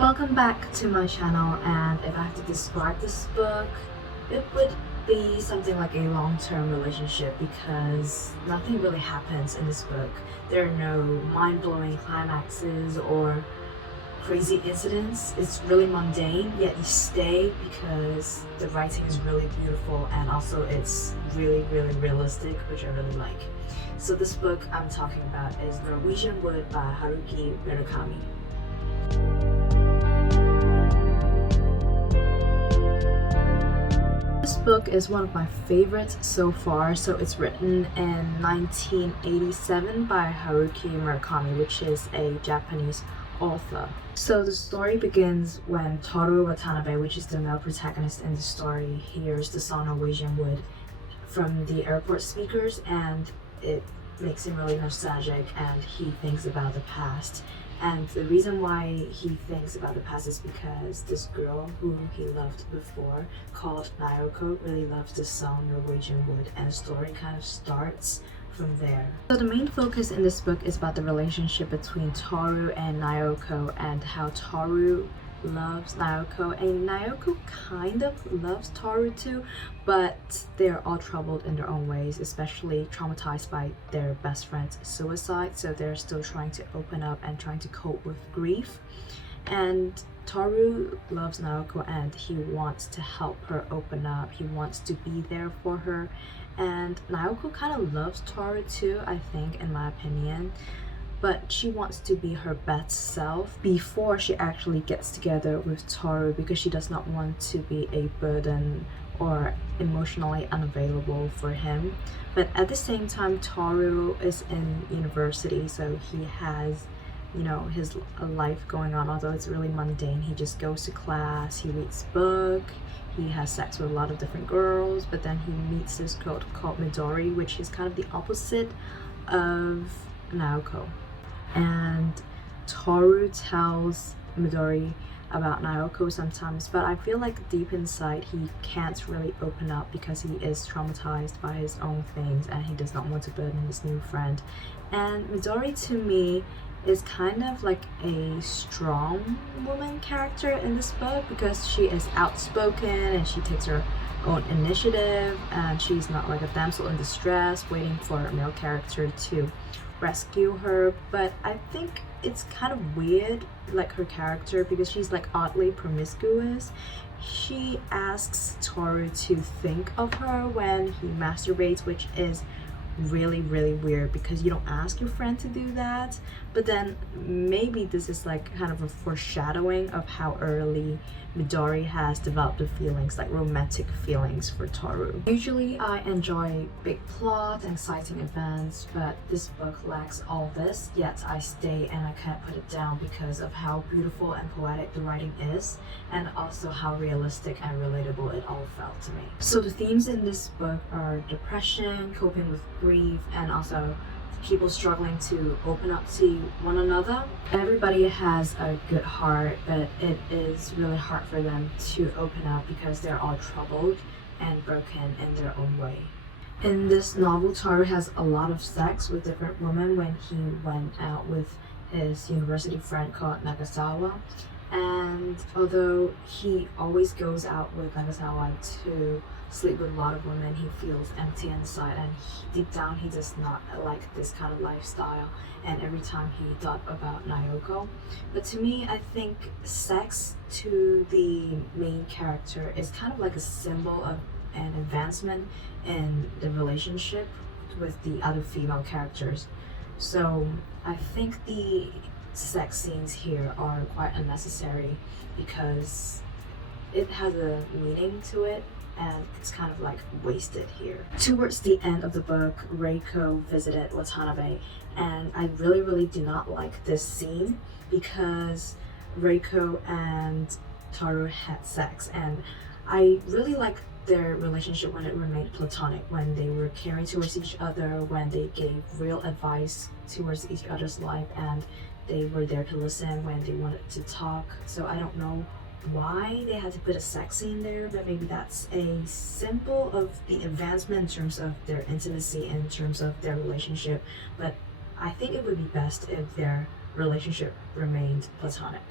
Welcome back to my channel, and if I have to describe this book, it would be something like a long-term relationship because nothing really happens in this book. There are no mind-blowing climaxes or crazy incidents. It's really mundane, yet you stay because the writing is really beautiful and also it's really realistic, which I really like. So this book I'm talking about is Norwegian Wood by Haruki Murakami. This book is one of my favorites so far. So it's written in 1987 by Haruki Murakami, which is a Japanese author. So the story begins when Taru, which is the male protagonist in the story, hears the song Norwegian Wood from the airport speakers, and it makes him really nostalgic and he thinks about the past. And the reason why he thinks about the past is because this girl who he loved before, called Naoko, really loves the song Norwegian Wood, and the story kind of starts from there. So the main focus in this book is about the relationship between Taru and Naoko and how Taru loves Naoko and Naoko kind of loves Taru too, but they're all troubled in their own ways, especially traumatized by their best friend's suicide, so they're still trying to open up and trying to cope with grief. And Taru loves Naoko and he wants to help her open up, he wants to be there for her, and Naoko kind of loves Taru too, I think, in my opinion, but she wants to be her best self before she actually gets together with Taru because she does not want to be a burden or emotionally unavailable for him. But at the same time, Taru is in university, so he has, his life going on, although it's really mundane. He just goes to class, he reads book, he has sex with a lot of different girls, but then he meets this girl called Midori, which is kind of the opposite of Naoko. And Taru tells Midori about Naoko sometimes, but I feel like deep inside he can't really open up because he is traumatized by his own things and he does not want to burden his new friend. And Midori to me is kind of like a strong woman character in this book because she is outspoken and she takes her own initiative and she's not like a damsel in distress waiting for a male character to rescue her. But I think it's kind of weird, like her character, because she's like oddly promiscuous. She asks Taru to think of her when he masturbates, which is really weird because you don't ask your friend to do that. But then maybe this is like kind of a foreshadowing of how early Midori has developed the feelings, like romantic feelings for Taru. Usually I enjoy big plot and exciting events, but this book lacks all this, yet I stay and I can't put it down because of how beautiful and poetic the writing is, and also how realistic and relatable it all felt to me. So the themes in this book are depression, coping with grief, and also people struggling to open up to one another. Everybody has a good heart, but it is really hard for them to open up because they're all troubled and broken in their own way. In this novel, Taru has a lot of sex with different women when he went out with his university friend called Nagasawa. And although he always goes out with Nagasawa to sleep with a lot of women, he feels empty inside, and deep down he does not like this kind of lifestyle, and every time he thought about Naoko. But to me, I think sex to the main character is kind of like a symbol of an advancement in the relationship with the other female characters. So I think the sex scenes here are quite unnecessary because it has a meaning to it and it's kind of like wasted here. Towards the end of the book, Reiko visited Watanabe, and I really do not like this scene because Reiko and Taru had sex, and I really like their relationship when it remained platonic, when they were caring towards each other, when they gave real advice towards each other's life, and they were there to listen when they wanted to talk. So I don't know why they had to put a sex scene there, but maybe that's a symbol of the advancement in terms of their intimacy, in terms of their relationship. But I think it would be best if their relationship remained platonic.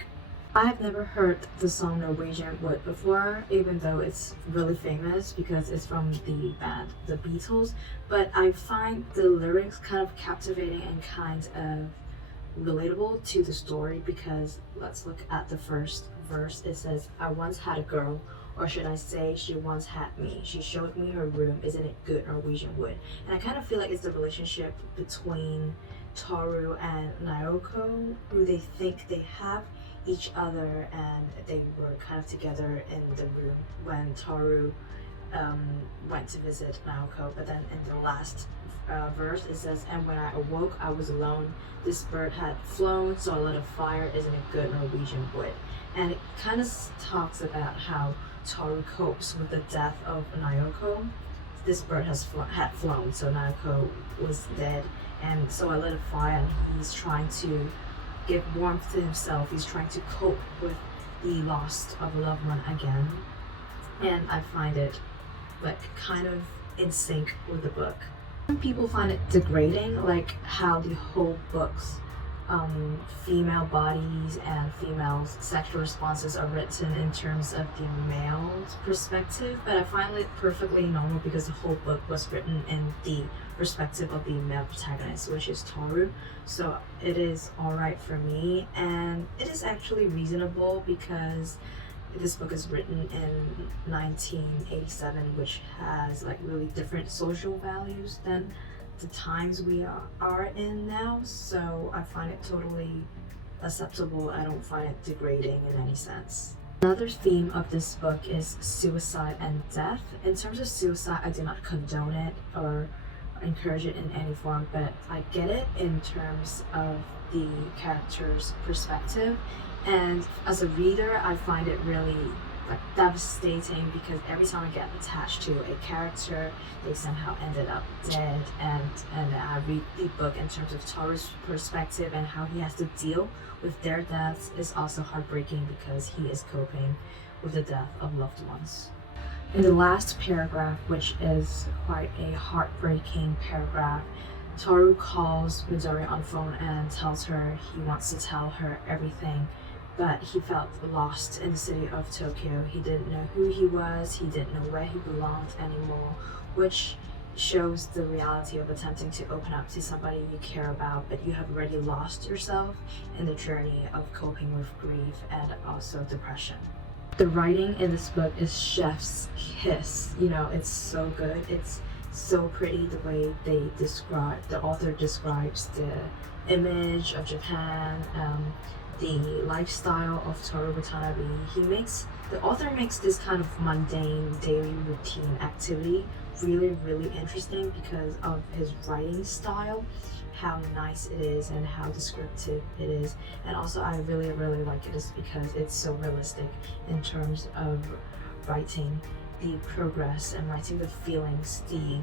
I have never heard the song Norwegian Wood before, even though it's really famous because it's from the band The Beatles, but I find the lyrics kind of captivating and kind of relatable to the story because let's look at the first verse. It says, I once had a girl, or should I say she once had me. She showed me her room, isn't it good Norwegian wood? And I kind of feel like it's the relationship between Taru and Naoko, who they think they have each other, and they were kind of together in the room when Taru went to visit Naoko. But then in the last verse it says, and when I awoke I was alone, this bird had flown, so I lit a fire, isn't it good Norwegian wood? And it kind of talks about how Taru copes with the death of Naoko. This bird had flown, so Naoko was dead, and so I lit a fire, and he's trying to give warmth to himself. He's trying to cope with the loss of a loved one again, and I find it like kind of in sync with the book. Some people find it degrading, like how the whole book's female bodies and females' sexual responses are written in terms of the male's perspective, but I find it perfectly normal because the whole book was written in the perspective of the male protagonist, which is Taru. So it is alright for me, and it is actually reasonable because this book is written in 1987, which has like really different social values than the times we are in now, so I find it totally acceptable. I don't find it degrading in any sense. Another theme of this book is suicide and death. In terms of suicide, I do not condone it or encourage it in any form, but I get it in terms of the character's perspective, and as a reader I find it really like devastating because every time I get attached to a character, they somehow ended up dead, and I read the book in terms of Taru's perspective and how he has to deal with their deaths is also heartbreaking because he is coping with the death of loved ones. In the last paragraph, which is quite a heartbreaking paragraph, Taru calls Midori on the phone and tells her he wants to tell her everything, but he felt lost in the city of Tokyo. He didn't know who he was, he didn't know where he belonged anymore, which shows the reality of attempting to open up to somebody you care about, but you have already lost yourself in the journey of coping with grief and also depression. The writing in this book is chef's kiss. You know, it's so good. It's so pretty the way the author describes the image of Japan, the lifestyle of Toru Watanabe. The author makes this kind of mundane daily routine activity really, really interesting because of his writing style, how nice it is and how descriptive it is. And also I really, really like it just because it's so realistic in terms of writing the progress and writing the feelings the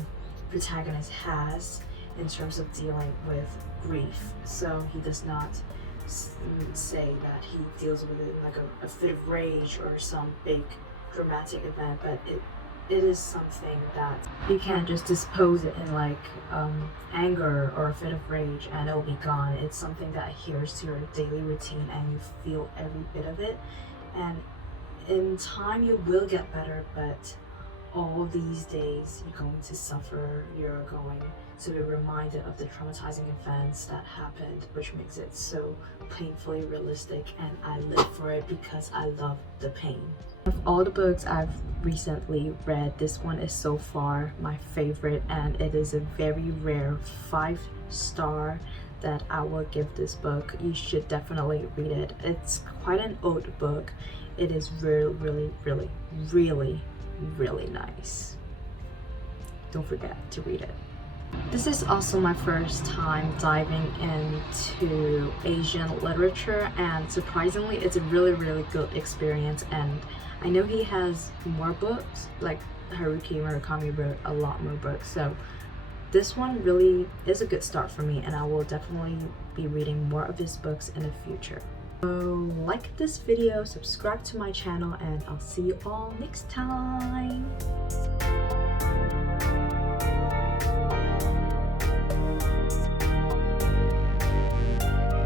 protagonist has in terms of dealing with grief. So he does not say that he deals with it like a fit of rage or some big dramatic event, but it is something that you can't just dispose it in like anger or a fit of rage and it'll be gone. It's something that adheres to your daily routine and you feel every bit of it, and in time you will get better, but all these days you're going to suffer, you're going to be reminded of the traumatizing events that happened, which makes it so painfully realistic, and I live for it because I love the pain. Of all the books I've recently read, this one is so far my favorite, and it is a very rare 5-star that I will give this book. You should definitely read it. It's quite an old book. It is really, really, really, really, really nice. Don't forget to read it. This is also my first time diving into Asian literature, and surprisingly it's a really, really good experience. And I know he has more books, like Haruki Murakami wrote a lot more books, so this one really is a good start for me, and I will definitely be reading more of his books in the future. So like this video, subscribe to my channel, and I'll see you all next time.